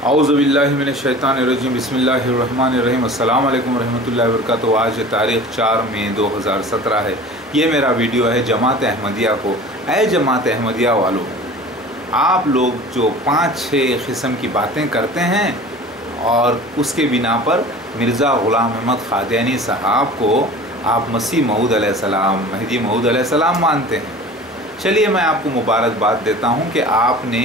औज़ु बिल्लाहि मिनश्शैतानिर्रजीम बिस्मिल्लाहिर्रहमानिर्रहीम अस्सलाम वालेकुम रहमतुल्लाहि व बरकातुहू। आज तारीख़ 4 मई 2017 है। ये मेरा वीडियो है जमात अहमदिया को। ऐ जमात अहमदिया वालों, आप लोग जो 5-6 किस्म की बातें करते हैं और उसके बिना पर मिर्ज़ा ग़ुलाम अहमद क़ादियानी साहब को आप मसीह मऊद अलैहिस्सलाम, महदी मऊद अलैहिस्सलाम मानते हैं। चलिए मैं आपको मुबारकबाद देता हूँ कि आपने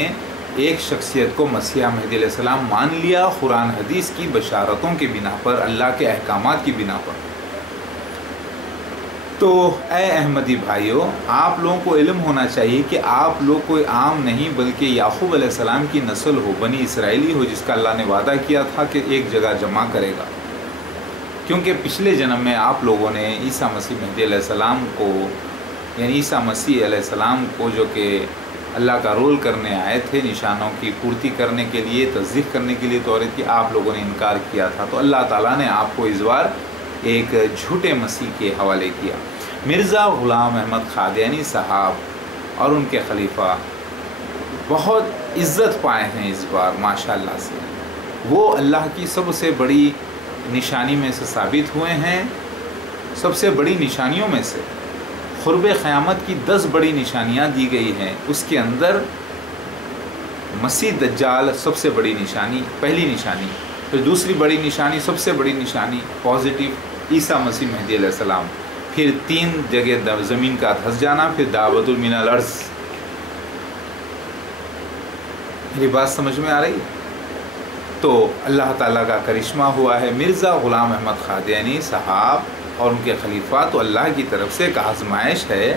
एक शख्सियत को मसीह महदी अलैहिस्सलाम मान लिया कुरान हदीस की बशारतों के बिना पर, अल्लाह के अहकामात की बिना पर। तो ऐ अहमदी भाइयों, आप लोगों को इल्म होना चाहिए कि आप लोग कोई आम नहीं बल्कि याकूब अलैहिस्सलाम की नस्ल हो, बनी इसराइली हो, जिसका अल्लाह ने वादा किया था कि एक जगह जमा करेगा। क्योंकि पिछले जन्म में आप लोगों ने ईसा मसीह महदी अलैहिस्सलाम को, यानी ईसा मसीह अलैहिस्सलाम को, जो कि अल्लाह का रोल करने आए थे, निशानों की पूर्ति करने के लिए, तस्दीक़ करने के लिए तौरीत की, आप लोगों ने इनकार किया था। तो अल्लाह ताला ने आपको इस बार एक झूठे मसीह के हवाले किया। मिर्ज़ा ग़ुलाम अहमद क़ादियानी साहब और उनके खलीफा बहुत इज़्ज़त पाए हैं इस बार माशाअल्लाह से। वो अल्लाह की सबसे बड़ी निशानी में से साबित हुए हैं। सबसे बड़ी निशानियों में से क़ुर्ब क़यामत की 10 बड़ी निशानियाँ दी गई हैं। उसके अंदर मसीह दज्जाल सबसे बड़ी निशानी, पहली निशानी। फिर दूसरी बड़ी निशानी, सबसे बड़ी निशानी पॉजिटिव, ईसा मसीह महदी अलैहिस्सलाम। फिर 3 जगह ज़मीन का धंस जाना, फिर दावतुल मिनल अर्ज़। मेरी बात समझ में आ रही है? तो अल्लाह ताला का करिश्मा हुआ है। मिर्ज़ा ग़ुलाम अहमद क़ादियानी साहब और उनके खलीफा तो अल्लाह की तरफ से एक आजमाइश है।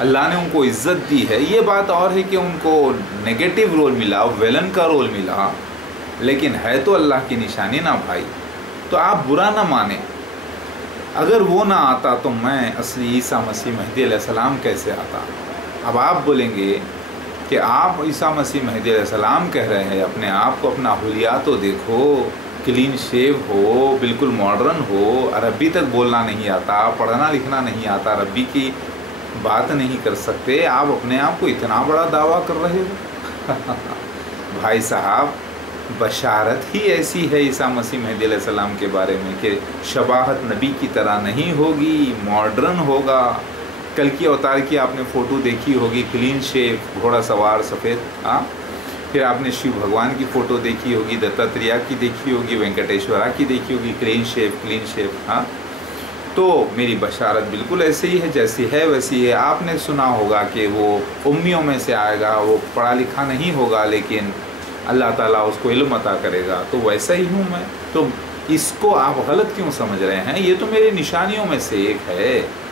अल्लाह ने उनको इज़्ज़त दी है। ये बात और है कि उनको नेगेटिव रोल मिला, विलन का रोल मिला, लेकिन है तो अल्लाह की निशानी ना भाई। तो आप बुरा ना माने। अगर वो ना आता तो मैं असली ईसा मसीह महदी अलैहिस्सलाम कैसे आता? अब आप बोलेंगे कि आप ईसा मसीह महदी अलैहिस्सलाम कह रहे हैं, अपने आप को, अपना हुलिया तो देखो, क्लीन शेव हो, बिल्कुल मॉडर्न हो, अरबी तक बोलना नहीं आता, पढ़ना लिखना नहीं आता, अरबी की बात नहीं कर सकते, आप अपने आप को इतना बड़ा दावा कर रहे हो। भाई साहब, बशारत ही ऐसी है ईसा मसीह महदी अलैहिस्सलाम के बारे में कि शबाहत नबी की तरह नहीं होगी, मॉडर्न होगा। कल की अवतार की आपने फ़ोटो देखी होगी, क्लीन शेव, घोड़ा सवार, सफ़ेद। हाँ, फिर आपने शिव भगवान की फ़ोटो देखी होगी, दत्तात्रेय की देखी होगी, वेंकटेश्वरा की देखी होगी, क्लीन शेव। हाँ, तो मेरी बशारत बिल्कुल ऐसे ही है, जैसी है वैसी है। आपने सुना होगा कि वो उम्मियों में से आएगा, वो पढ़ा लिखा नहीं होगा, लेकिन अल्लाह ताला उसको इल्म अता करेगा। तो वैसा ही हूँ मैं। तो इसको आप गलत क्यों समझ रहे हैं? ये तो मेरी निशानियों में से एक है।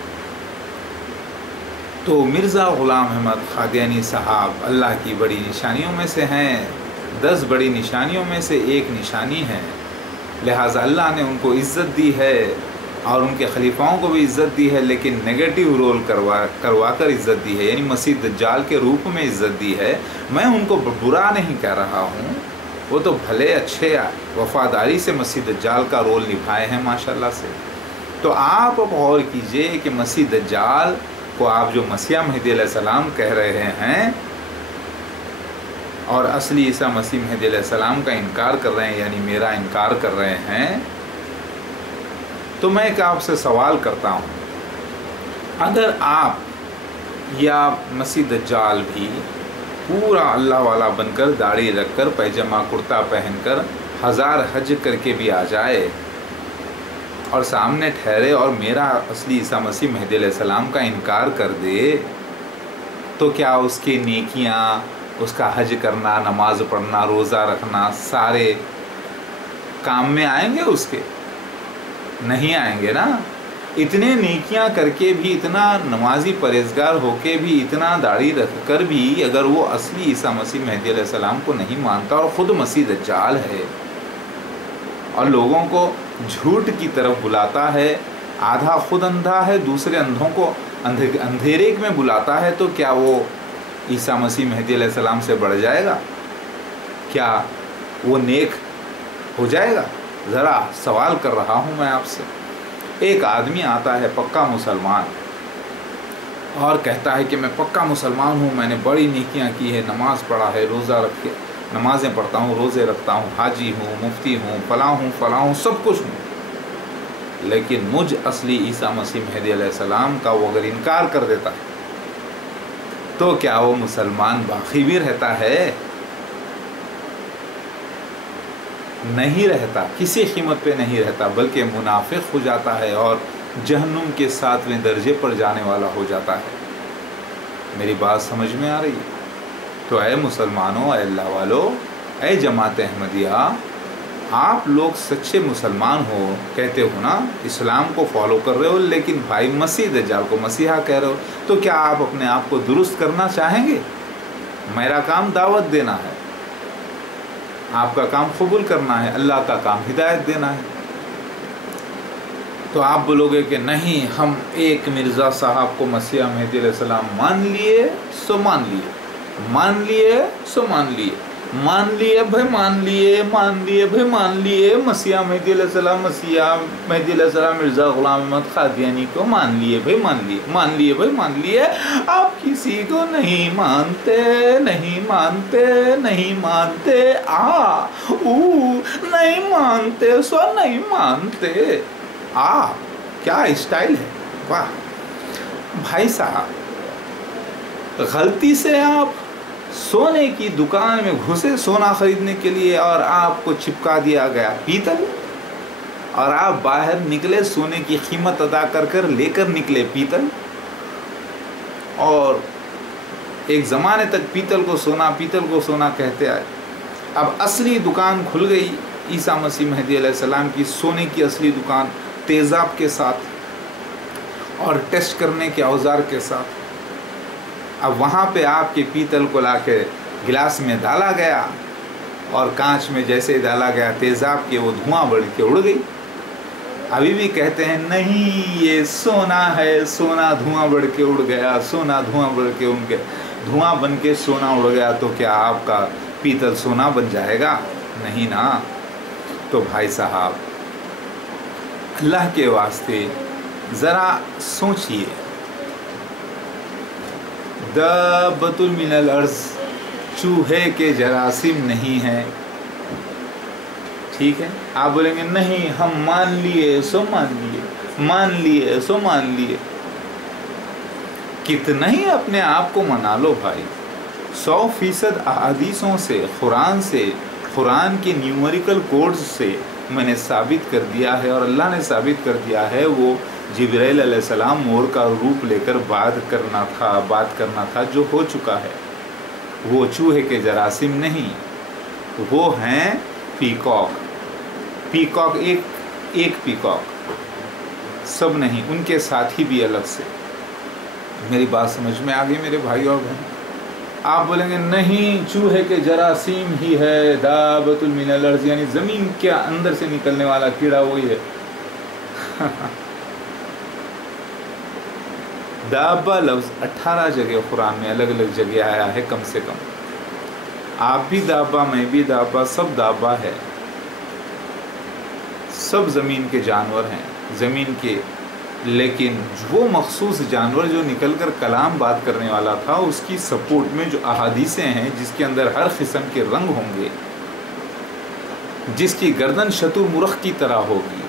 तो मिर्ज़ा ग़ुलाम अहमद क़ादियानी साहब अल्लाह की बड़ी निशानियों में से हैं। 10 बड़ी निशानियों में से एक निशानी है। लिहाजा अल्लाह ने उनको इज़्ज़त दी है और उनके खलीफाओं को भी इज़्ज़त दी है, लेकिन नेगेटिव रोल करवा कर इज़्ज़त दी है, यानी मसीह दज्जाल के रूप में इज़्ज़त दी है। मैं उनको बुरा नहीं कह रहा हूँ, वो तो भले अच्छे वफ़ादारी से मसीह दज्जाल का रोल निभाए हैं माशाअल्लाह से। तो आप गौर कीजिए कि मसीह दज्जाल को आप जो मसीह महदी अलैहिस्सलाम कह रहे हैं और असली ईसा मसीह महदी अलैहिस्सलाम का इनकार कर रहे हैं, यानी मेरा इनकार कर रहे हैं, तो मैं एक आपसे सवाल करता हूँ, अगर आप या मसीह दज्जाल भी पूरा अल्लाह वाला बनकर, दाढ़ी रखकर, पैजामा कुर्ता पहनकर, 1000 हज करके भी आ जाए और सामने ठहरे और मेरा असली ईसा मसीह महदी अलैहिस्सलाम का इनकार कर दे, तो क्या उसकी नेकियां, उसका हज करना, नमाज पढ़ना, रोज़ा रखना, सारे काम में आएंगे? उसके नहीं आएंगे ना। इतने नेकियां करके भी, इतना नमाजी परहेज़गार होके भी, इतना दाढ़ी रख कर भी, अगर वो असली ईसा मसीह महदी अलैहिस्सलाम को नहीं मानता और ख़ुद मसीह दज्जाल है और लोगों को झूठ की तरफ बुलाता है, आधा खुद अंधा है, दूसरे अंधों को अंधेरे में बुलाता है, तो क्या वो ईसा मसीह महदी अलैहिस्सलाम से बढ़ जाएगा? क्या वो नेक हो जाएगा? ज़रा सवाल कर रहा हूँ मैं आपसे। एक आदमी आता है पक्का मुसलमान और कहता है कि मैं पक्का मुसलमान हूँ, मैंने बड़ी नेकियां की है, नमाज़ पढ़ा है, रोज़ा रखे, नमाज़ें पढ़ता हूँ, रोज़े रखता हूँ, हाजी हूँ, मुफ्ती हूँ, फ़लाँ हूँ, सब कुछ हूँ, लेकिन मुझ असली ईसा मसीह मेहदी अलैहिस्सलाम का वो अगर इनकार कर देता है तो क्या वो मुसलमान बाकी भी रहता है? नहीं रहता, किसी कीमत पे नहीं रहता, बल्कि मुनाफिक हो जाता है और जहन्नुम के 7वें दर्जे पर जाने वाला हो जाता है। मेरी बात समझ में आ रही है? तो ऐ मुसलमानों, ऐ अल्लाह वालों, ऐ जमात अहमदिया, आप लोग सच्चे मुसलमान हो, कहते हो ना, इस्लाम को फॉलो कर रहे हो, लेकिन भाई मसीह दज्जाल को मसीहा कह रहे हो, तो क्या आप अपने आप को दुरुस्त करना चाहेंगे? मेरा काम दावत देना है, आपका काम कबूल करना है, अल्लाह का काम हिदायत देना है। तो आप बोलोगे कि नहीं, हम एक मिर्ज़ा साहब को मसीहा मेहदी अलैहिस्सलाम मान लिए सो मान लिए, मान लिए सो मान लिए, मान लिए भाई मान लिए, मान लिए भाई मान लिए, मसीहा मेहदी अलैहिस्सलाम, मसीहा मेहदी अलैहिस्सलाम मिर्ज़ा ग़ुलाम अहमद क़ादियानी को मान लिए भाई मान लिए, मान लिए भाई मान लिए। आप किसी को नहीं मानते, नहीं मानते, नहीं मानते, नहीं मानते सो नहीं मानते। क्या स्टाइल है, वाह भाई साहब। गलती से आप सोने की दुकान में घुसे सोना खरीदने के लिए और आपको चिपका दिया गया पीतल, और आप बाहर निकले सोने की कीमत अदा कर कर लेकर निकले पीतल, और एक ज़माने तक पीतल को सोना कहते आए। अब असली दुकान खुल गई ईसा मसीह मेहदी अलैहिस्सलाम की, सोने की असली दुकान, तेज़ाब के साथ और टेस्ट करने के औजार के साथ। अब वहाँ पे आपके पीतल को लाके गिलास में डाला गया, और कांच में जैसे ही डाला गया तेज़ाब के वो धुआं बढ़ के उड़ गई। अभी भी कहते हैं नहीं ये सोना है, सोना धुआं बढ़ के उड़ गया, सोना धुआं बढ़ के उनके धुआं बन के सोना उड़ गया, तो क्या आपका पीतल सोना बन जाएगा? नहीं ना। तो भाई साहब, अल्लाह के वास्ते ज़रा सोचिए, दाबतुल मिनल अर्ज़, चूहे के जरासीम नहीं है, ठीक है? आप बोलेंगे नहीं, हम मान लिए सो मान लिए, मान लिए सो मान लिए। कितना ही अपने आप को मना लो भाई, 100% अहादीसों से, कुरान के न्यूमेरिकल कोड्स से मैंने साबित कर दिया है, और अल्लाह ने साबित कर दिया है, वो जिब्राइल अलैहिस्सलाम मोर का रूप लेकर बात करना था जो हो चुका है। वो चूहे के जरासीम नहीं, वो हैं पीकॉक, एक पीकॉक, सब नहीं, उनके साथी भी अलग से। मेरी बात समझ में आ गई मेरे भाई और बहन? आप बोलेंगे नहीं, चूहे के जरासीम ही है, दाबतुल मिनल अर्ज़, यानी ज़मीन के अंदर से निकलने वाला कीड़ा वही है। दाबा लफ्ज़ 18 जगह कुरान में अलग अलग जगह आया है कम से कम। आप भी दाबा, मैं भी दाबा, सब दाबा है, सब ज़मीन के जानवर हैं, ज़मीन के। लेकिन वो मखसूस जानवर जो निकल कर कलाम बात करने वाला था, उसकी सपोर्ट में जो अहादीसें हैं, जिसके अंदर हर किस्म के रंग होंगे, जिसकी गर्दन शतुरमुर्ग़ की तरह होगी,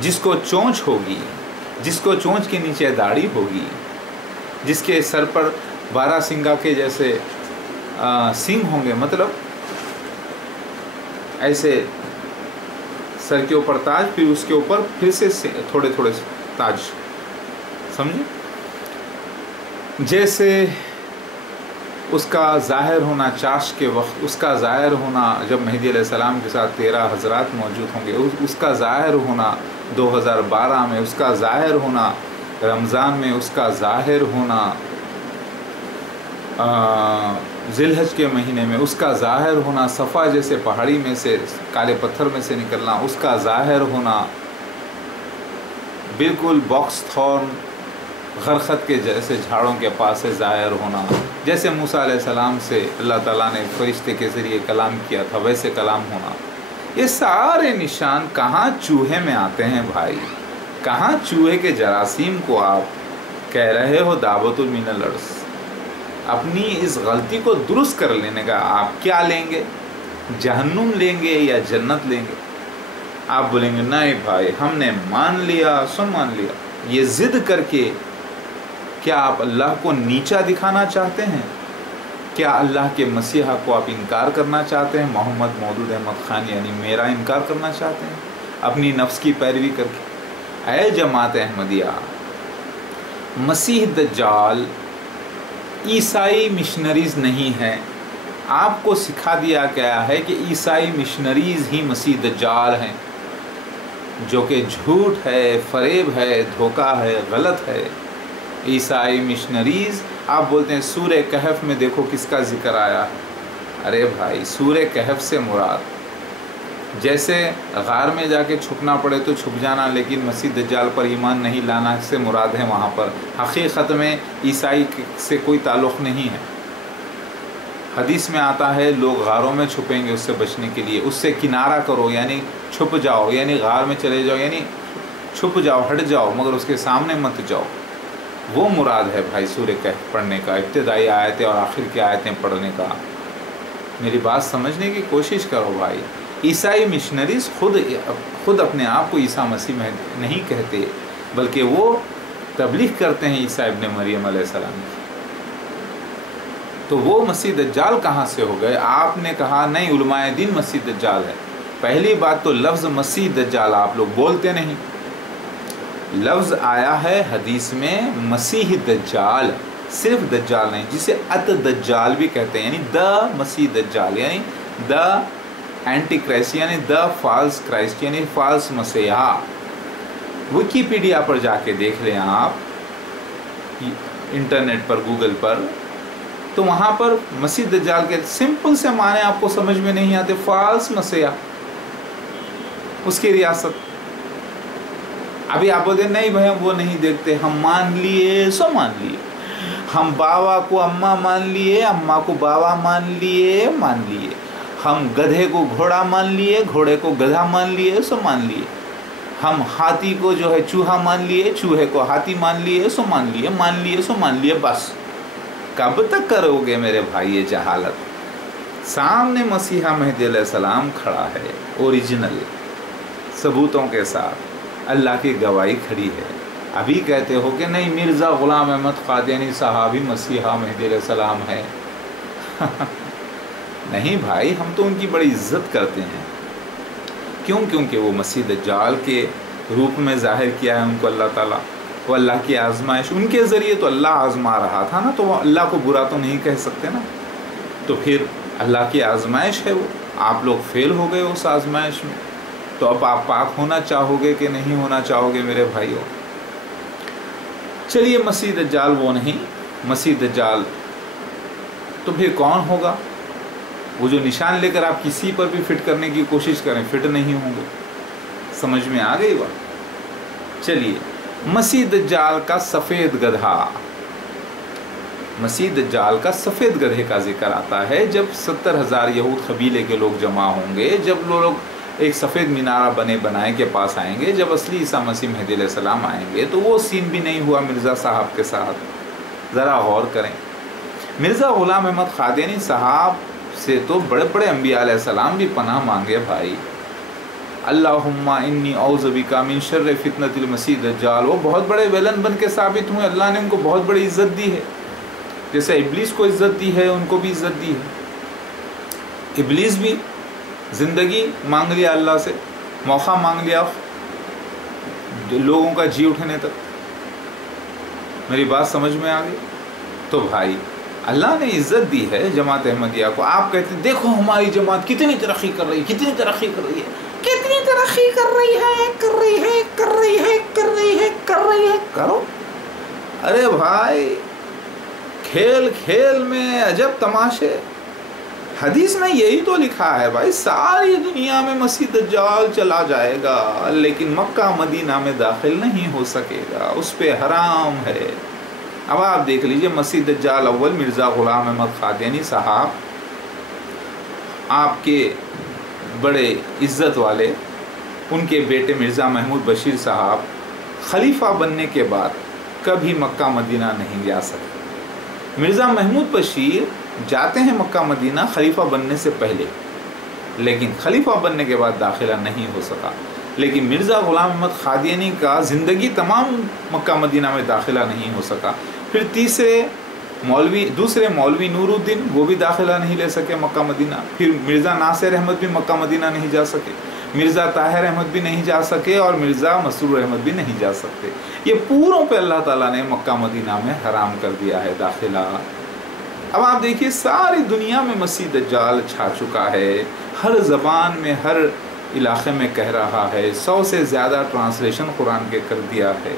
जिसको चोंच होगी, जिसको चोंच के नीचे दाढ़ी होगी, जिसके सर पर 12 सिंगा के जैसे सींग होंगे, मतलब ऐसे सर के ऊपर ताज, फिर उसके ऊपर फिर से थोड़े थोड़े ताज, समझे? जैसे उसका ज़ाहिर होना चाश के वक्त, उसका ज़ाहिर होना जब मेहदी अलैहिस्सलाम के साथ 13 हज़रात मौजूद होंगे, उसका ज़ाहिर होना 2012 में, उसका ज़ाहिर होना रमज़ान में, उसका ज़ाहिर होना ज़िलहज के महीने में, उसका ज़ाहिर होना सफ़ा जैसे पहाड़ी में से, काले पत्थर में से निकलना, उसका ज़ाहिर होना बिल्कुल बॉक्स थॉर्न गरखत के जैसे झाड़ों के पास से ज़ाहिर होना, जैसे मूसा अलैहिस्सलाम से अल्लाह ताला ने फरिश्ते के ज़रिए कलाम किया था, वैसे कलाम होना। ये सारे निशान कहाँ चूहे में आते हैं भाई? कहाँ चूहे के जरासीम को आप कह रहे हो दावतुल मिनल अर्ज़? अपनी इस गलती को दुरुस्त कर लेने का आप क्या लेंगे? जहन्नुम लेंगे या जन्नत लेंगे? आप बोलेंगे नहीं भाई, हमने मान लिया सो मान लिया। ये ज़िद करके क्या आप अल्लाह को नीचा दिखाना चाहते हैं? क्या अल्लाह के मसीहा को आप इनकार करना चाहते हैं? मोहम्मद मौदूद अहमद ख़ान यानी मेरा इनकार करना चाहते हैं अपनी नफ्स की पैरवी करके? ऐ जमात अहमदिया, मसीह दज्जाल ईसाई मिशनरीज़ नहीं हैं। आपको सिखा दिया गया है कि ईसाई मिशनरीज़ ही मसीह दज्जाल हैं, जो कि झूठ है, फरेब है, धोखा है, गलत है। ईसाई मिशनरीज़, आप बोलते हैं सूरह कहफ में देखो किसका ज़िक्र आया है। अरे भाई, सूरह कहफ से मुराद जैसे गार में जाके छुपना पड़े तो छुप जाना, लेकिन मसीह दज्जाल पर ईमान नहीं लाना से मुराद है वहाँ पर हकीकत में ईसाई से कोई ताल्लुक़ नहीं है। हदीस में आता है लोग गारों में छुपेंगे उससे बचने के लिए, उससे किनारा करो यानी छुप जाओ, यानी गार में चले जाओ यानी छुप जाओ, हट जाओ, मगर उसके सामने मत जाओ। वो मुराद है भाई सूरह कहफ पढ़ने का, इब्तिदाई आयतें और आखिर की आयतें पढ़ने का। मेरी बात समझने की कोशिश करो भाई। ईसाई मिशनरीज़ खुद अपने आप को ईसा मसीह में नहीं कहते, बल्कि वो तबलीग करते हैं ईसा इब्न मरियम अलैहिस्सलाम की। तो वो मसीह दज्जाल कहाँ से हो गए? आपने कहा नहीं, उलमाए दीन मसीह दज्जाल है। पहली बात तो लफ्ज़ मसीह दज्जाल आप लोग बोलते नहीं। लफ्ज़ आया है हदीस में मसीह दज्जाल, सिर्फ दज्जाल नहीं, जिसे अत दज्जाल भी कहते हैं, यानी द मसीह दज्जाल, यानी द एंटी क्राइस्ट, यानी द फॉल्स क्राइस्ट, यानी फॉल्स मसीहा। विकिपीडिया पर जाके देख लें आप, इंटरनेट पर, गूगल पर, तो वहाँ पर मसीह दज्जाल के सिंपल से माने आपको समझ में नहीं आते। फॉल्स मसीहा, उसकी रियासत। अभी आप बोलते नहीं भाई हम वो नहीं देखते, हम मान लिए सो मान लिए, हम बाबा को अम्मा मान लिए, अम्मा को बाबा मान लिए, हम गधे को घोड़ा मान लिए, घोड़े को गधा मान लिए सो मान लिए, हम हाथी को जो है चूहा मान लिए, चूहे को हाथी मान लिए सो मान लिए सो मान लिए। बस कब तक करोगे मेरे भाई ये जहालत? सामने मसीहा मेहदी अलैहिस्सलाम खड़ा है, ओरिजिनल सबूतों के साथ, अल्लाह की गवाही खड़ी है। अभी कहते हो कि नहीं मिर्ज़ा ग़ुलाम अहमद क़ादियानी सहाबी मसीहा मेहदी अलैहिस्सलाम है। नहीं भाई, हम तो उनकी बड़ी इज़्ज़त करते हैं। क्यों? क्योंकि वो मसीह दज्जाल के रूप में ज़ाहिर किया है उनको अल्लाह ताला। वो अल्लाह की आजमाइश, उनके ज़रिए तो अल्लाह आजमा रहा था ना, तो वो अल्लाह को बुरा तो नहीं कह सकते ना। तो फिर अल्लाह की आजमाइश है वो, आप लोग फेल हो गए उस आजमाइश में। तो अब आप पाक होना चाहोगे कि नहीं होना चाहोगे मेरे भाइयों? चलिए, मसीह दज्जाल वो नहीं, मसीह दज्जाल तो फिर कौन होगा? वो जो निशान लेकर आप किसी पर भी फिट करने की कोशिश करें, फिट नहीं होंगे। समझ में आ गई बात? चलिए, मसीह दज्जाल का सफ़ेद गधा, मसीह दज्जाल का सफ़ेद गधे का जिक्र आता है। जब 70,000 यहूद कबीले के लोग जमा होंगे, जब लोग एक सफ़ेद मीनारा बने बनाए के पास आएंगे, जब असली ईसा मसीह मेहदी अलैहिस्सलाम आएंगे, तो वो सीन भी नहीं हुआ मिर्ज़ा साहब के साथ। ज़रा गौर करें, मिर्ज़ा ग़ुलाम अहमद क़ादियानी साहब से तो बड़े बड़े अंबिया अलैहिस्सलाम भी पनाह मांगे भाई। अल्लाहुम्मा इन्नी औज़ु बिका मिन शर्रि फितनतिल मसीह दज्जाल। वो बहुत बड़े वेलन बन के साबित हुए, अल्लाह ने उनको बहुत बड़ी इज़्ज़त दी है। जैसे इब्लीस को इज़्ज़त दी है, उनको भी इज़्ज़त दी है। इब्लीस भी ज़िंदगी मांग लिया अल्लाह से, मौका मांग लिया लोगों का जी उठने तक। मेरी बात समझ में आ गई? तो भाई अल्लाह ने इज़्ज़त दी है जमात अहमदिया को। आप कहते हैं देखो हमारी जमात कितनी तरक्की कर रही है, कितनी तरक्की कर रही है, कितनी तरक्की कर रही है, कर रही है, कर रही है, कर रही है, कर रही है। करो। अरे भाई, खेल खेल में अजब तमाशे। हदीस में यही तो लिखा है भाई, सारी दुनिया में मसीह दज्जाल चला जाएगा, लेकिन मक्का मदीना में दाखिल नहीं हो सकेगा, उस पे हराम है। अब आप देख लीजिए, मसीह दज्जाल अव्वल मिर्ज़ा ग़ुलाम अहमद क़ादियानी साहब, आपके बड़े इज़्ज़त वाले, उनके बेटे मिर्ज़ा महमूद बशीर साहब खलीफा बनने के बाद कभी मक्का मदीना नहीं जा सके। मिर्ज़ा महमूद बशीर जाते हैं मक्का मदीना खलीफा बनने से पहले, لیکن خلیفہ بننے کے بعد داخلہ نہیں ہو سکا. لیکن مرزا غلام احمد قادیانی کا زندگی تمام مکہ مدینہ میں داخلہ نہیں ہو سکا. پھر دوسرے مولوی نور الدین وہ بھی داخلہ نہیں لے سکے مکہ مدینہ. پھر مرزا ناصر احمد بھی مکہ مدینہ نہیں جا سکے, مرزا طاہر احمد بھی نہیں جا سکے, اور مرزا مسرور احمد بھی نہیں جا سکتے. یہ پوروں پہ اللہ تعالیٰ نے مکہ مدینہ میں حرام کر دیا ہے داخلہ. اب آپ دیکھیے ساری دنیا میں مسیح دجال چھا چکا ہے, ہر زبان میں ہر علاقے میں کہہ رہا ہے, 100 سے زیادہ ٹرانسلیشن قرآن کے کر دیا ہے.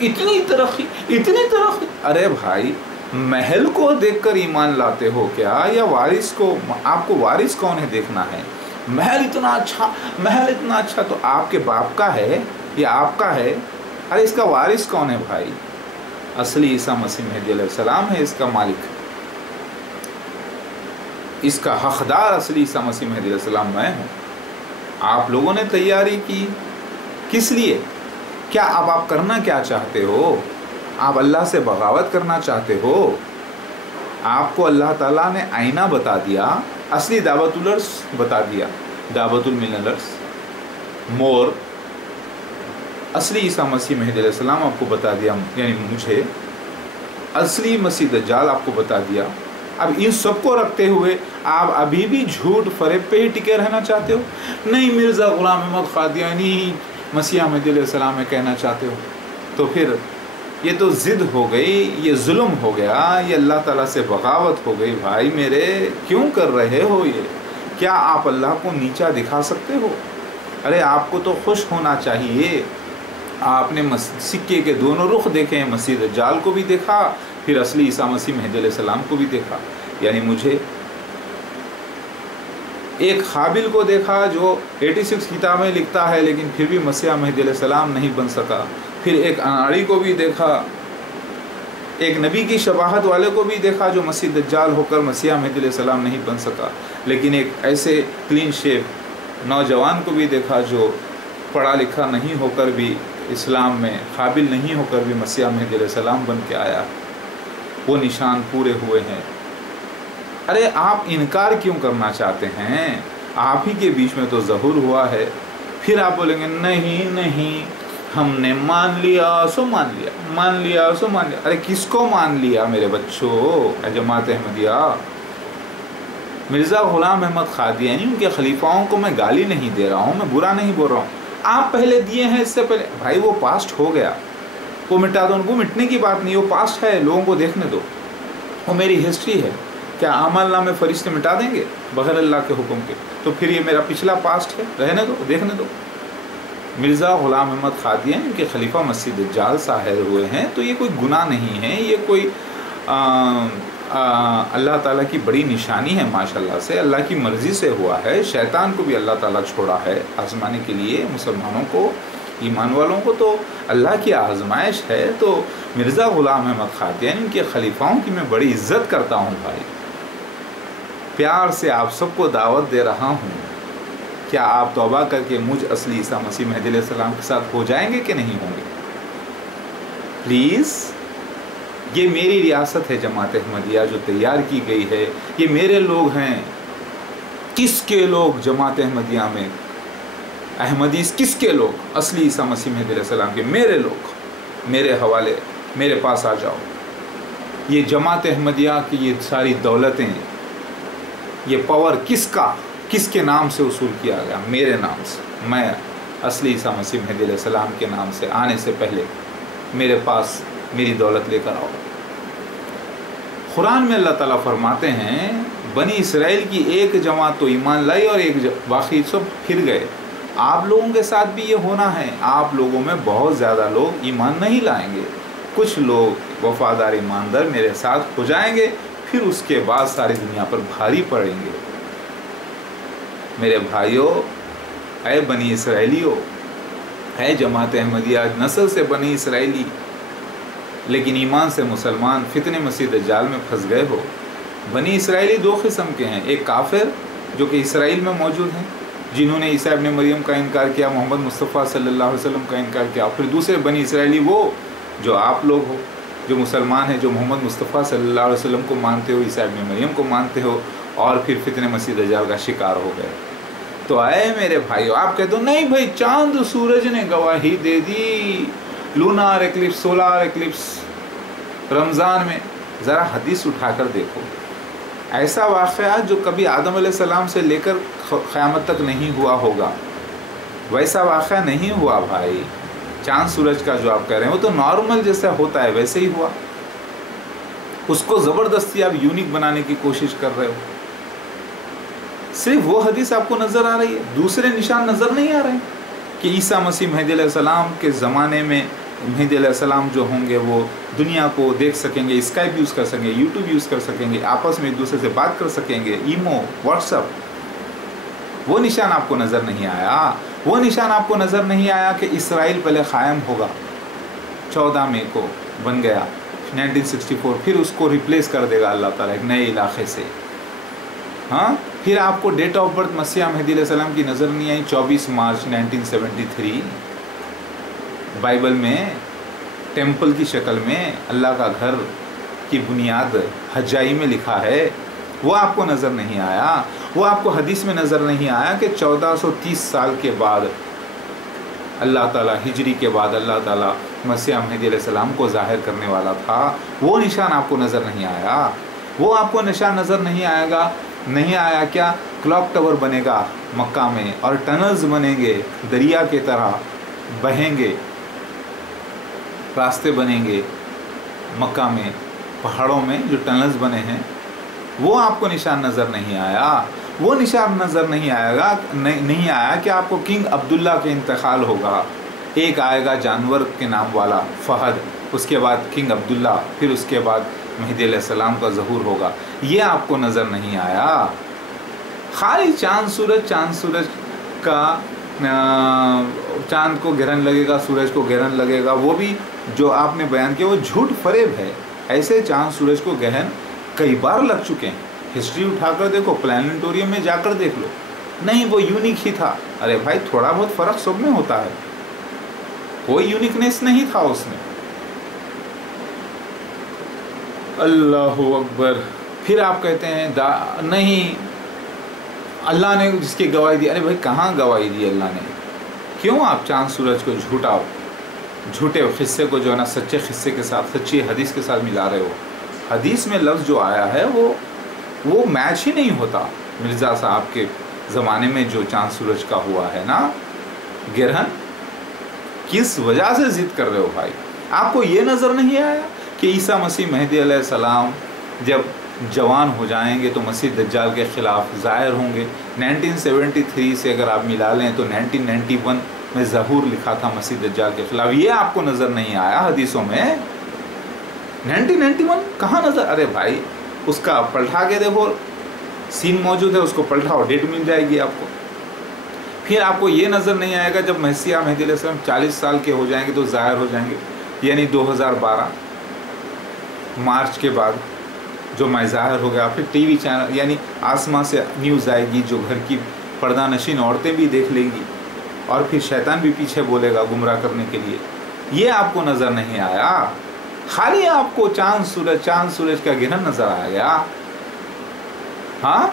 اتنی ترقی. ارے بھائی, محل کو دیکھ کر ایمان لاتے ہو کیا, یا وارث کو؟ آپ کو وارث کون ہے دیکھنا ہے. محل اتنا اچھا تو آپ کے باپ کا ہے یا آپ کا ہے؟ ارے اس کا وارث کون ہے بھائی؟ اصلی عیسیٰ مسیح مہدی علیہ السلام ہے اس کا مالک, اس کا حقدار اصلی عیسیٰ مسیح مہدی علیہ السلام میں ہوں. آپ لوگوں نے تیاری کی کس لیے؟ کیا اب آپ کرنا کیا چاہتے ہو؟ آپ اللہ سے بغاوت کرنا چاہتے ہو؟ آپ کو اللہ تعالیٰ نے آئینہ بتا دیا, اصلی دعوت الارض بتا دیا, دعوت من الارض, مور اصلی عیسیٰ مسیح مہدی علیہ السلام آپ کو بتا دیا, یعنی مجھے اصلی مسیح دجال آپ کو بتا دیا. اب ان سب کو رکھتے ہوئے آپ ابھی بھی جھوٹ فریب پہ ہی ٹکے رہنا چاہتے ہو؟ نہیں, مرزا غلام احمد قادیانی مسیح مہدی علیہ السلام میں کہنا چاہتے ہو, تو پھر یہ تو ضد ہو گئی, یہ ظلم ہو گیا, یہ اللہ تعالیٰ سے بغاوت ہو گئی. بھائی میرے کیوں کر رہے ہو یہ؟ کیا آپ اللہ کو نیچا دکھا سکتے ہو؟ ارے آپ کو تو خوش ہونا چاہیے. آپ نے سکے کے دونوں رخ دیکھے, مسیح دجال کو بھی دیکھا, پھر اصلی عیسیٰ مسیح مہدی علیہ السلام کو بھی دیکھا. یعنی مجھے ایک قابل کو دیکھا جو 86 کتابیں لکھتا ہے لیکن پھر بھی مسیح مہدی علیہ السلام نہیں بن سکا. پھر ایک اناڑی کو بھی دیکھا, ایک نبی کی شباہت والے کو بھی دیکھا جو مسیح دجال ہو کر مسیح مہدی علیہ السلام نہیں بن سکا. لیکن ایک ایسے کلین شیپ نوجوان کو بھی دیکھا جو پڑھا لکھا نہیں ہو کر بھی اسلام میں قابل نہیں ہو کر بھی مسیح مہدی علیہ السلام بن کے آیا. وہ نشان پورے ہوئے ہیں. ارے آپ انکار کیوں کرنا چاہتے ہیں؟ آپ ہی کے بیچ میں تو ظہور ہوا ہے. پھر آپ بولیں گے نہیں ہم نے مان لیا سو مان لیا. ارے کس کو مان لیا میرے بچوں؟ جماعت احمدیہ. مرزا غلام احمد قادیانی ان کے خلیفاؤں کو میں گالی نہیں دے رہا ہوں, میں برا نہیں بول رہا ہوں. آپ پہلے دیے ہیں, اس سے پہلے. بھائی وہ پاسٹ ہو گیا, وہ مٹا دو. وہ مٹنے کی بات نہیں, وہ پاسٹ ہے, لوگوں کو دیکھنے دو. وہ میری ہسٹری ہے. کیا اعمال نامے فرشتے مٹا دیں گے بغیر اللہ کے حکم کے؟ تو پھر یہ میرا پچھلا پاسٹ ہے, رہنے دو, دیکھنے دو. مرزا غلام احمد قادیانی ان کے خلیفہ مسیح دجال ظاہر ہوئے ہیں, تو یہ کوئی گناہ نہیں ہے, یہ کوئی اللہ تعالیٰ کی بڑی نشانی ہے. ماشاءاللہ سے اللہ کی مرضی سے ہوا ہے. شیطان کو بھی اللہ تعالیٰ چھوڑا ہے آزمانے کے لیے. مسلمانوں کو, ایمان والوں کو تو اللہ کی آزمائش ہے. تو مرزا غلام احمد قادیانی ان کے خلیفاؤں کی میں بڑی عزت کرتا ہوں بھائی. پیار سے آپ سب کو دعوت دے رہا ہوں. کیا آپ توبہ کر کے مجھ اصلی عیسیٰ مسیح مہدی علیہ السلام کے ساتھ ہو جائیں گے کہ نہیں ہوں گے؟ پلیز. یہ میری ریاست ہے جماعت احمدیہ جو تیار کی گئی ہے. یہ میرے لوگ ہیں. کس کے لوگ جماعت احمدیہ میں؟ احمدیس کس کے لوگ؟ اصلی عیسیٰ مسیح مہدی علیہ السلام کے میرے لوگ. میرے حوالے, میرے پاس آ جاؤ. یہ جماعت احمدیہ کی یہ ساری دولتیں, یہ پاور کس کے نام سے وصول کیا گیا؟ میرے نام سے. میں اصلی عیسیٰ مسیح مہدی علیہ السلام کے نام سے آنے سے پہلے میرے پاس میری دولت لے کر آؤ. قرآن میں اللہ تعالیٰ فرماتے ہیں بنی اسرائیل کی ایک جماعت تو ایمان لائی اور ایک باقی سب پھر گئے. آپ لوگوں کے ساتھ بھی یہ ہونا ہے. آپ لوگوں میں بہت زیادہ لوگ ایمان نہیں لائیں گے. کچھ لوگ وفادار ایماندار میرے ساتھ ہو جائیں گے, پھر اس کے بعد ساری دنیا پر بھاری پڑیں گے. میرے بھائیوں, اے بنی اسرائیلیوں, اے جماعت احمدیہ نسل سے بنی اسرائیلی لیکن ایمان سے مسلمان فتنے مسیح دجال میں پھنس گئے ہو. بنی اسرائیلی دو قسم کے ہیں. ایک کافر جو کہ اسرائیل میں موجود ہیں, جنہوں نے عیسیٰ ابن مریم کا انکار کیا, محمد مصطفیٰ صلی اللہ علیہ وسلم کا انکار کیا. پھر دوسرے بنی اسرائیلی وہ جو آپ لوگ ہو, جو مسلمان ہیں, جو محمد مصطفیٰ صلی اللہ علیہ وسلم کو مانتے ہو, عیسیٰ ابن مریم کو مانتے ہو, اور پھر فتنے مسیح دجال کا شکار ہو گئے۔ تو اے میرے بھائیو، آپ کہتے ہو نہیں بھائی چاند سورج نے گواہی دے دی، لونار ایکلپس، سولار ایکلپس رمضان میں۔ ذرا حدیث اٹھا کر دیکھو، ایسا واقعہ جو کبھی آدم علیہ السلام سے لے کر قیامت تک نہیں ہوا ہوگا، ویسا واقعہ نہیں ہوا بھائی۔ چاند سورج کا جو آپ کہہ رہے ہیں وہ تو نارمل جیسا ہوتا ہے ویسے ہی ہوا، اس کو زبردستی آپ یونیک بنانے کی کوشش کر رہے ہو۔ صرف وہ حدیث آپ کو نظر آ رہی ہے، دوسرے نشان نظر نہیں آ رہے ہیں کہ عیسیٰ مسیح مہدی علیہ السلام کے زمانے میں مہدی علیہ السلام جو ہوں گے وہ دنیا کو دیکھ سکیں گے، اسکائپ یوز کر سکیں گے، یوٹیوب یوز کر سکیں گے، آپس میں ایک دوسرے سے بات کر سکیں گے، ایمو، واٹس ایپ۔ وہ نشان آپ کو نظر نہیں آیا۔ وہ نشان آپ کو نظر نہیں آیا کہ اسرائیل پہلے قائم ہوگا، 14 مئی کو بن گیا 1964، پھر اس کو ریپلیس کر دے گا اللہ تعالیٰ ایک نئے علاقے سے۔ ہاں، پھر آپ کو ڈیٹ آف برتھ مسیح مہدی علیہ السلام کی نظر نہیں آئی، 24 مارچ 1973۔ بائبل میں ٹیمپل کی شکل میں اللہ کا گھر کی بنیاد حجائی میں لکھا ہے، وہ آپ کو نظر نہیں آیا۔ وہ آپ کو حدیث میں نظر نہیں آیا کہ 1430 سال کے بعد اللہ تعالیٰ، ہجری کے بعد اللہ تعالیٰ مسیح مہدی علیہ السلام کو ظاہر کرنے والا تھا۔ وہ نشان آپ کو نظر نہیں آیا۔ وہ آپ کو نشان نظر نہیں آیا کیا کلاک ٹاور بنے گا مکہ میں، اور ٹنلز بنیں گے دریا کے طرح بہیں گے، راستے بنیں گے مکہ میں، پہاڑوں میں جو ٹنلز بنے ہیں، وہ آپ کو نشان نظر نہیں آیا۔ وہ نشان نظر نہیں آیا کہ آپ کو کنگ عبداللہ کے انتقال ہوگا، ایک آئے گا جانور کے نام والا فہد، اس کے بعد کنگ عبداللہ، پھر اس کے بعد مہدی علیہ السلام کا ظہور ہوگا، یہ آپ کو نظر نہیں آیا۔ خالی چاند سورج کا چاند کو گرہن لگے گا، سورج کو گرہن لگے گا، وہ بھی جو آپ نے بیان کیا وہ جھوٹ فریب ہے۔ ایسے چاند سورج کو گرہن کئی بار لگ چکے ہیں، ہسٹری اٹھا کر دیکھو، پلانیٹوریم میں جا کر دیکھ لو، نہیں وہ یونیک ہی تھا۔ ارے بھائی تھوڑا بہت فرق سب میں ہوتا ہے، کوئی یونیکنیس نہیں تھا اس میں۔ اللہ اکبر۔ پھر آپ کہتے ہیں نہیں اللہ نے جس کی گواہی دی، ارے بھائی کہاں گواہی دی اللہ نے؟ کیوں آپ چاند سورج کو جھوٹے قصے کو جو ہے نا سچے قصے کے ساتھ، سچی حدیث کے ساتھ ملا رہے ہو؟ حدیث میں لفظ جو آیا ہے وہ میچ ہی نہیں ہوتا۔ مرزا صاحب کے زمانے میں جو چاند سورج کا ہوا ہے نا گرہن، کس وجہ سے ضد کر رہے ہو بھائی؟ آپ کو یہ نظر نہیں آیا کہ عیسیٰ مسیح مہدی علیہ السلام جب جوان ہو جائیں گے تو مسیح دجال کے خلاف ظاہر ہوں گے؟ 1973 سے اگر آپ ملا لیں تو 1991 میں ظہور لکھا تھا مسیح دجال کے خلاف، یہ آپ کو نظر نہیں آیا حدیثوں میں؟ 1991 کہاں نظر؟ ارے بھائی اس کا پلٹا کے دیکھو، سین موجود ہے، اس کو پلٹاؤ، ڈیٹ مل جائے گی آپ کو۔ پھر آپ کو یہ نظر نہیں آئے گا جب مسیح مہدی علیہ السلام 40 سال کے ہو جائیں گے تو ظاہر ہو جائیں گے، یعنی 2012 مارچ کے بعد جو میں ظاہر ہو گیا، پھر ٹی وی چینل یعنی آسمان سے نیوز آئے گی جو گھر کی پردہ نشین عورتیں بھی دیکھ لیں گی، اور پھر شیطان بھی پیچھے بولے گا گمراہ کرنے کے لیے۔ یہ آپ کو نظر نہیں آیا، خالی آپ کو چاند سورج کا گرہن نظر آ گیا۔ ہاں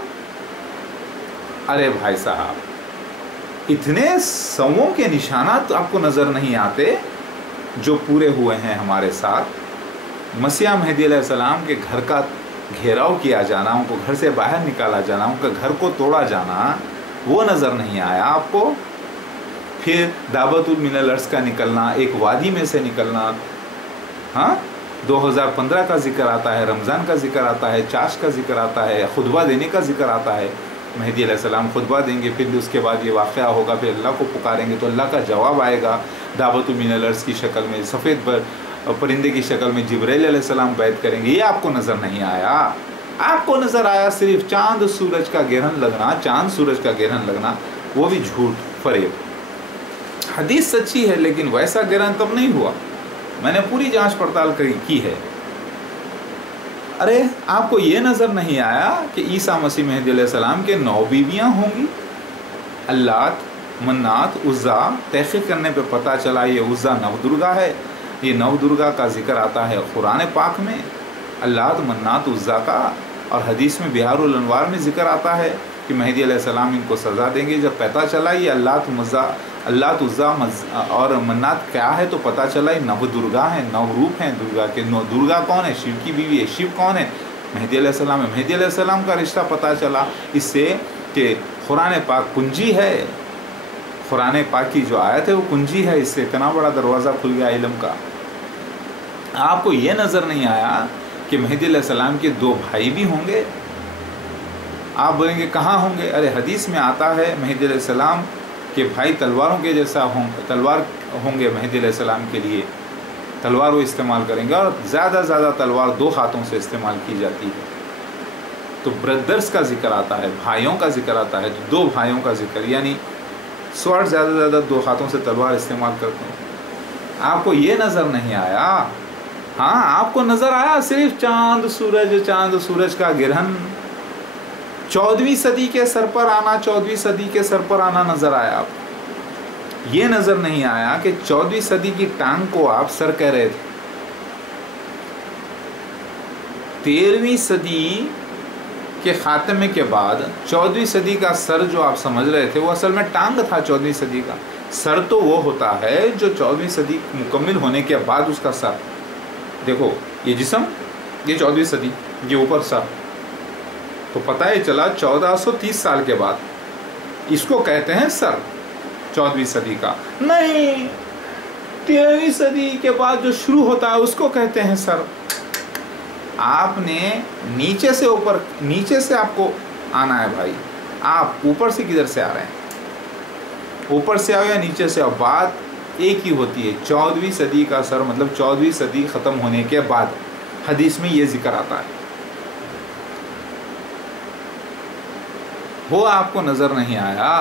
ارے بھائی صاحب، اتنے سووں کے نشانات آپ کو نظر نہیں آتے جو پورے ہوئے ہیں ہمارے ساتھ۔ مسیح مہدی علیہ السلام کے گھر کا گھیراؤ کیا جانا، ان کو گھر سے باہر نکالا جانا، ان کا گھر کو توڑا جانا، وہ نظر نہیں آیا آپ کو۔ پھر دعوت من الارض کا نکلنا، ایک وادی میں سے نکلنا، ہاں 2015 کا ذکر آتا ہے، رمضان کا ذکر آتا ہے، چاشت کا ذکر آتا ہے، خطبہ دینے کا ذکر آتا ہے، مہدی علیہ السلام خطبہ دیں گے، پھر اس کے بعد یہ واقعہ ہوگا، پھر اللہ کو پکاریں گے تو اللہ کا جواب آئے گا دعوت من الارض کی شکل میں، سفید پرندے کی شکل میں جبرائیل علیہ السلام بیعت کریں گے۔ یہ آپ کو نظر نہیں آیا، آپ کو نظر آیا صرف چاند سورج کا گرہن لگنا، وہ بھی جھوٹ فریب۔ حدیث سچی ہے لیکن ویسا گرہن تب نہیں ہوا، میں نے پوری جانچ پڑتال کی ہے۔ ارے آپ کو یہ نظر نہیں آیا کہ عیسیٰ مسیح مہدی علیہ السلام کے 9 بیویاں ہوں گی؟ اللات، منات، عزا، تحقیق کرنے پہ پتہ چلا یہ عزا نودرگا ہے، یہ نودرگا کا ذکر آتا ہے قرآن پاک میں۔ اللات، منات، عزا کا اور حدیث میں بہار الانوار میں ذکر آتا ہے کہ مہدی علیہ السلام ان کو سزا دیں گے. جب پتہ چلا یہ اللہ عزا اور منات کیا ہے تو پتہ چلا یہ نو درگا ہیں، نو روپ ہیں درگا کے. درگا کون ہے؟ شیو کی بیوی ہے. شیو کون ہے؟ مہدی علیہ السلام ہے. مہدی علیہ السلام کا رشتہ پتہ چلا اس سے کہ قرآن پاک کنجی ہے، قرآن پاک کی جو آیت ہے وہ کنجی ہے. اس سے اتنا بڑا دروازہ کھل گیا علم کا. آپ کو یہ نظر نہیں آیا کہ مہدی علیہ السلام کے 2 بھائی بھی ہوں گے؟ آپ بولیں گے کہاں ہوں گے؟ ارے حدیث میں آتا ہے مہدی علیہ السلام کے بھائی تلواروں کے جیسا تلوار ہوں گے. مہدی علیہ السلام کے لیے تلوار وہ استعمال کریں گے، اور زیادہ تلوار 2 ہاتھوں سے استعمال کی جاتی ہے. تو بردرز کا ذکر آتا ہے، بھائیوں کا ذکر آتا ہے، 2 بھائیوں کا ذکر، یعنی سوارٹ زیادہ 2 ہاتھوں سے تلوار استعمال کرتے ہیں. آپ کو یہ نظر نہیں آیا؟ ہاں آپ کو نظر آیا صرف چاند سورج کا گرہن 14ویں صدی کے سر پر آنا، 14ویں صدی کے سر پر آنا نظر آیا. آپ یہ نظر نہیں آیا کہ 14ویں صدی کی ٹانگ کو آپ سر کہہ رہے تھے. 13ویں صدی کے خاتمے کے بعد 14ویں صدی کا سر جو آپ سمجھ رہے تھے وہ اصل میں ٹانگ تھا. 14ویں صدی کا سر تو وہ ہوتا ہے جو 14ویں صدی مکمل ہونے کے بعد اس کا سر. دیکھو یہ جسم، یہ 14ویں صدی، یہ اوپر سر. تو پتہ ہی چلا 1430 سال کے بعد اس کو کہتے ہیں سر 14ویں صدی کا. نہیں، 13ویں صدی کے بعد جو شروع ہوتا ہے اس کو کہتے ہیں سر. آپ نے نیچے سے اوپر، نیچے سے آپ کو آنا ہے بھائی. آپ اوپر سے کدھر سے آ رہے ہیں؟ اوپر سے آؤ یا نیچے سے آؤ، بات ایک ہی ہوتی ہے. 14ویں صدی کا سر مطلب 14ویں صدی ختم ہونے کے بعد حدیث میں یہ ذکر آتا ہے. وہ آپ کو نظر نہیں آیا.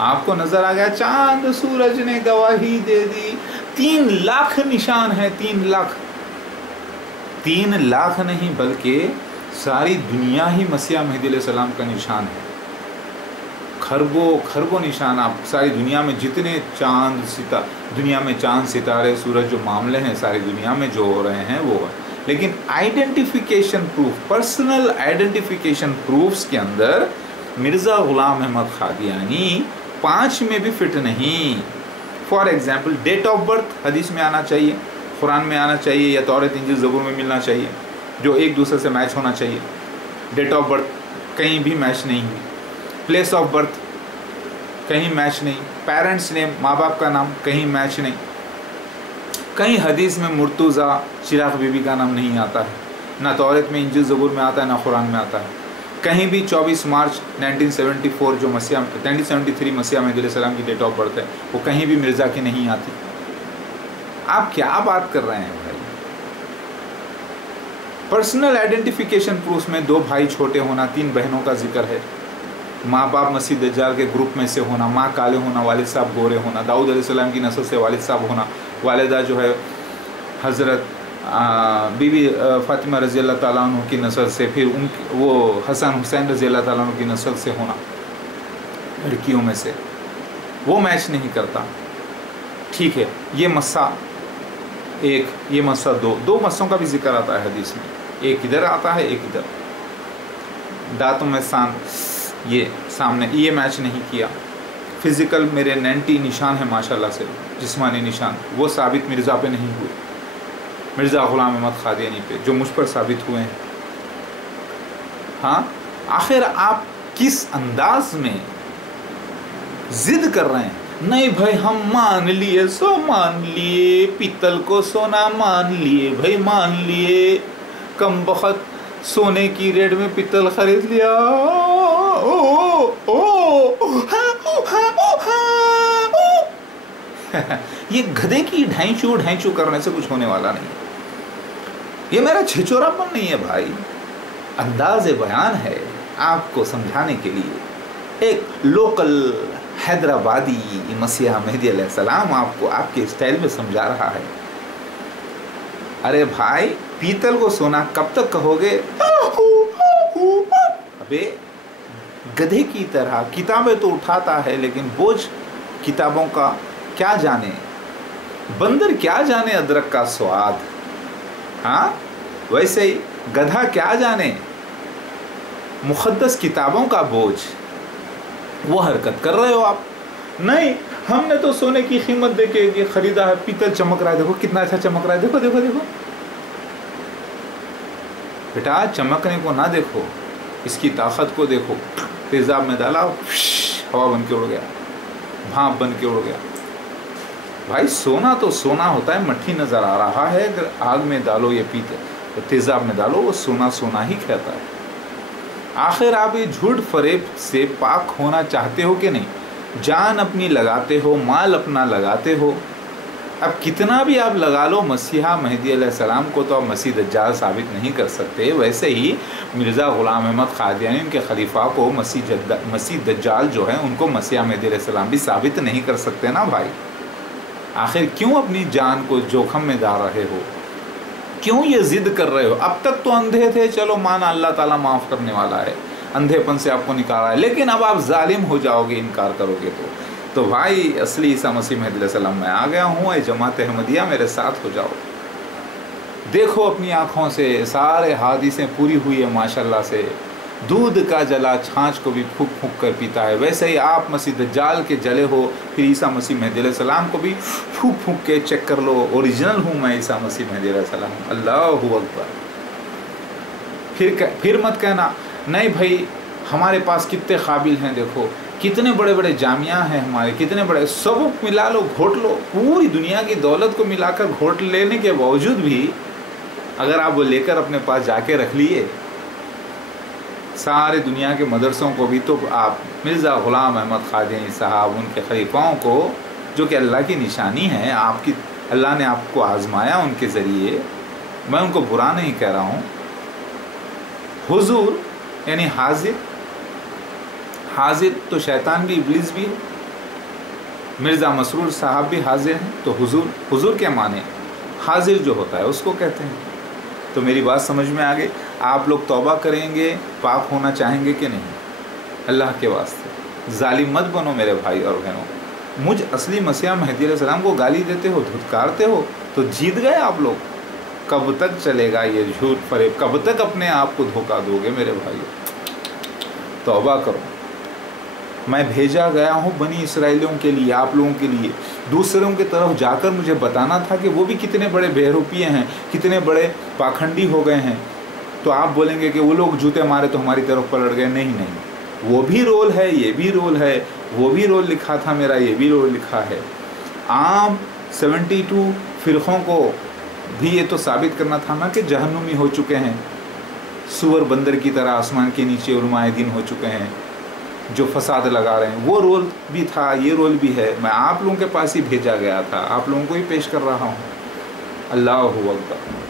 آپ کو نظر آ گیا چاند سورج نے گواہی دے دی. 3 لاکھ نشان ہے. 3 لاکھ نہیں بلکہ ساری دنیا ہی مسیح مہدی علیہ السلام کا نشان ہے. خربوں نشان. آپ ساری دنیا میں جتنے دنیا میں چاند ستارے سورج جو معاملے ہیں ساری دنیا میں جو ہو رہے ہیں وہ ہے. لیکن identification proof, personal identification proofs کے اندر مرزا غلام احمد قادیانی 5 میں بھی فٹ نہیں. For example date of birth حدیث میں آنا چاہیے، قرآن میں آنا چاہیے، یا تورات انجیل زبور میں ملنا چاہیے، جو ایک دوسرے سے میچ ہونا چاہیے. ڈیٹ آف برتھ کہیں بھی میچ نہیں ہوئی. پلیس آف برتھ کہیں میچ نہیں. پیرنٹس نیم، ماں باپ کا نام کہیں میچ نہیں. کہیں حدیث میں مرتضی چراغ بی بی کا نام نہیں آتا ہے، نہ تورات میں انجیل زبور میں آتا ہے نہ قرآن میں آتا ہے. کہیں بھی 24 مارچ 1974 جو 1973 مسیح مہدی علیہ السلام کی ڈیٹ آف برتھ ہے وہ کہیں بھی مرزا کی نہیں آتی. آپ کیا بات کر رہے ہیں بھائی؟ پرسنل آئیڈینٹیفیکیشن پروفs میں 2 بھائی چھوٹے ہونا، 3 بہنوں کا ذکر ہے. ماں باپ مسیح دجال کے گروپ میں سے ہونا، ماں کالے ہونا، والد صاحب گورے ہونا، داؤد علیہ السلام کی نسل سے والد صاحب ہونا، والدہ جو ہے حضرت بی بی فاطمہ رضی اللہ تعالیٰ عنہ کی نسل سے، پھر وہ حسن حسین رضی اللہ تعالیٰ عنہ کی نسل سے ہونا لڑکیوں میں سے. وہ میچ نہیں کرتا. ٹھیک ہے، یہ مسا 1، یہ مسا 2، 2 مسوں کا بھی ذکر آتا ہے حدیث میں. ایک ادھر آتا ہے، ایک ادھر. دانتوں میں سان، یہ سامنے، یہ میچ نہیں کیا. فزیکل میرے 90 نشان ہیں ماشاءاللہ سے، جسمانی نشان، وہ ثابت مرزا پہ نہیں ہوئے، مرزا غلام احمد قادیانی پہ، جو مجھ پر ثابت ہوئے ہیں. ہاں آخر آپ کس انداز میں ضد کر رہے ہیں؟ نہیں بھائی ہم مان لیے سو مان لیے، پیتل کو سونا مان لیے بھائی مان لیے، کم بخت سونے کی ریٹ میں پیتل خرید لیا. یہ گدھے کی ڈھینچو کرنے سے کچھ ہونے والا نہیں. یہ میرا چھچورا پن نہیں ہے بھائی، انداز بیان ہے آپ کو سمجھانے کے لیے. ایک لوکل حیدرآبادی مسیح مہدی علیہ السلام آپ کو آپ کے اسٹائل میں سمجھا رہا ہے. ارے بھائی پیتل کو سونا کب تک کہو گے؟ ابے گدھے کی طرح کتابیں تو اٹھاتا ہے لیکن بوجھ کتابوں کا کیا جانے، بندر کیا جانے ادرک کا سواد. ہاں ویسے ہی گدھا کیا جانے मुक़द्दस किताबों का बोझ, वो हरकत कर रहे हो आप। नहीं, हमने तो सोने की कीमत दे के ये ख़रीदा है, पीतल चमक रहा है, देखो कितना अच्छा चमक रहा है, देखो देखो देखो। बेटा चमकने को ना देखो, इसकी ताकत को देखो। तेज़ाब में डाला, हवा बन के उड़ गया, भाप बन के उड़ गया। भाई सोना तो सोना होता है, मट्टी नज़र आ रहा है, अगर आग में डालो ये पीतल, तो तेज़ाब में डालो, वो सोना सोना ही कहता है। आखिर आप ये झूठ फरेब से पाक होना चाहते हो कि नहीं? जान अपनी लगाते हो, माल अपना लगाते हो। अब कितना भी आप लगा लो मसीहा मेहदी अलैहिस्सलाम को, तो आप मसीह दज्जाल साबित नहीं कर सकते। वैसे ही मिर्ज़ा ग़ुलाम अहमद क़ादियानी उनके खलीफा को मसीह दज्जाल जो है उनको मसीहा मेहदी अलैहिस्सलाम भी साबित नहीं कर सकते ना भाई। आखिर क्यों अपनी जान को जोखम में डाल रहे हो? क्यों ये ज़िद कर रहे हो? अब तक तो अंधे थे, चलो माना अल्लाह ताला माफ़ करने वाला है, अंधेपन से आपको निकाला है, लेकिन अब आप जालिम हो जाओगे, इनकार करोगे तो भाई असली ईसा मसीह मेहदी अलैहिस्सलाम मैं आ गया हूँ, जमात अहमदिया मेरे साथ हो जाओ। देखो अपनी आँखों से सारे हादिसें पूरी हुई है माशाल्लाह से। दूध का जला छाछ को भी फूंक फूंक कर पीता है, वैसे ही आप मसीह दज्जाल के जले हो, फिर ईसा मसीह मेहदी अलैहिस्सलाम को भी फूंक फूंक के चेक कर लो, ओरिजिनल हूँ मैं ईसा मसीह मेहदी अलैहिस्सलाम। अल्लाहु अकबर। फिर मत कहना नहीं भाई हमारे पास कितने काबिल हैं, देखो कितने बड़े बड़े जामिया हैं हमारे, कितने बड़े, सब मिला लो, घोट लो, पूरी दुनिया की दौलत को मिलाकर घोट लेने के बावजूद भी अगर आप वो लेकर अपने पास जाके रख लिए सारे दुनिया के मदरसों को भी, तो आप मिर्ज़ा ग़ुलाम अहमद क़ादियानी साहब उनके खलीफाओं को, जो कि अल्लाह की निशानी है, आपकी अल्लाह ने आपको आज़माया उनके ज़रिए, मैं उनको बुरा नहीं कह रहा हूँ। हुजूर यानी हाजिर, हाजिर तो शैतान भी इब्लिस भी है। मिर्ज़ा मसरूर साहब भी हाजिर हैं, तो हुजूर क्या माने? हाजिर जो होता है उसको कहते हैं। तो मेरी बात समझ में आ गई? आप लोग तौबा करेंगे, पाक होना चाहेंगे कि नहीं? अल्लाह के वास्ते जालिम मत बनो मेरे भाई और बहनों। मुझ असली मसीहा मेहदी अलैहिस्सलाम को गाली देते हो, धुतकारते हो, तो जीत गए आप लोग। कब तक चलेगा ये झूठ फरेब? कब तक अपने आप को धोखा दोगे मेरे भाइयों? तौबा करो। मैं भेजा गया हूँ बनी इसराइलियों के लिए, आप लोगों के लिए। दूसरों की तरफ जाकर मुझे बताना था कि वो भी कितने बड़े बेहरूपिये हैं, कितने बड़े पाखंडी हो गए हैं। तो आप बोलेंगे कि वो लोग जूते मारे तो हमारी तरफ पलट गए। नहीं नहीं, वो भी रोल है, ये भी रोल है, वो भी रोल लिखा था मेरा, ये भी रोल लिखा है। आम 72 फ़िरक़ों को भी ये तो साबित करना था ना कि जहन्नुमी हो चुके हैं, सुअर बंदर की तरह आसमान के नीचे उलमाए दिन हो चुके हैं, जो फसाद लगा रहे हैं। वो रोल भी था, ये रोल भी है। मैं आप लोगों के पास ही भेजा गया था, आप लोगों को ही पेश कर रहा हूँ। अल्लाहु अकबर।